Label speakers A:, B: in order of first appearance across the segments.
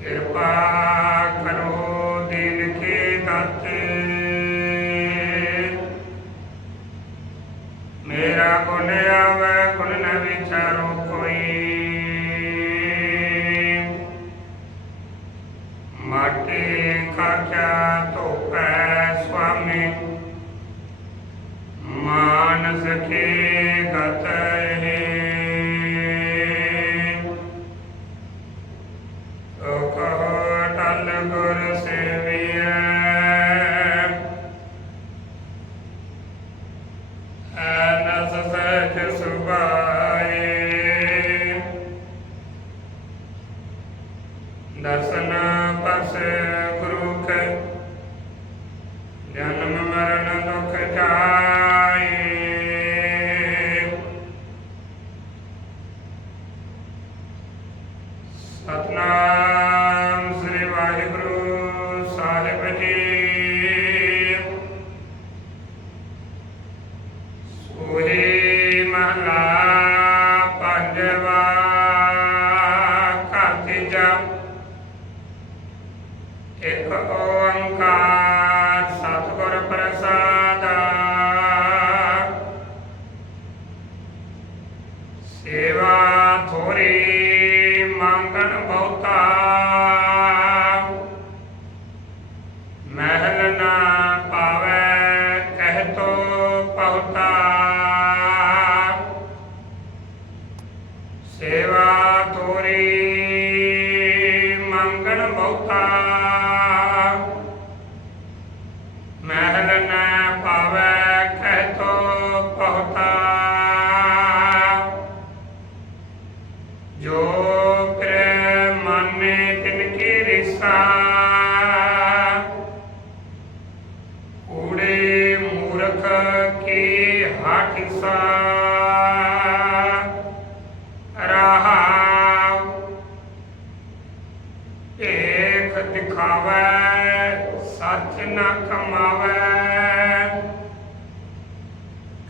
A: ਕਿਰਪਾ ਕਰੋ ਦੀਨ ਕੀ ਦਾਤੇ ਮੇਰਾ ਗੁਣ ਆਵੇ, ਗੁਣ ਨ ਵਿਚਾਰੋ ਕੋਈ। ਮਾਟੀ ਖਾਚਾ ਧੋਪੈ ਸੁਆਮੀ ਮਾਨਸ ਕੇ ਜਨਮ ਮਰਨ ਦੁਖ ਜਾਏ ਸਤਨਾਮ ਸ੍ਰੀ ਵਾਹਿਗੁਰੂ ਸਾਹਿਬ ਜੀ। ਸੋਹੇ ਮਹਲਾ ਪੰਜਵਾ ਸੇਵਾ ਥੋਰੀ ਮੰਗਣ ਬਹੁਤਾ। ਮਹਿਲ ਨਾ ਪਾਵੇ ਕਹਿ ਤੋ ਪਹੁਤਾ ਸੇਵਾ सच न कमावे।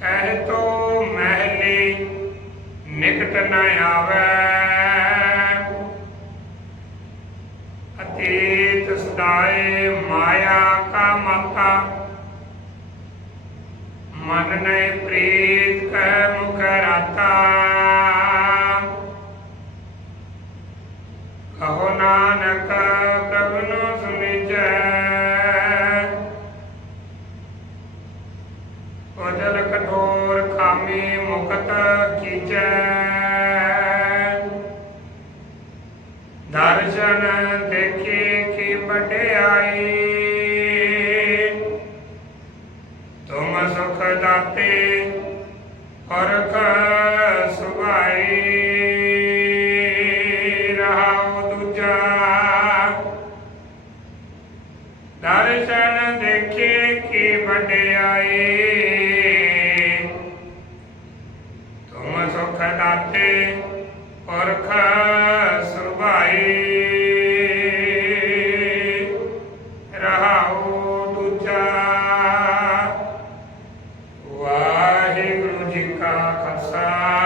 A: कह तो महली निकट न आवे। अतीत सदाए माया का माता। मन ने प्रीत कह मुख मुकत कीजै दर्शन देखे की बड़ाई तुम सुख दाते परख दूजा। दर्शन देखे की बड़ाई ਕਾ ਖਾਲਸਾ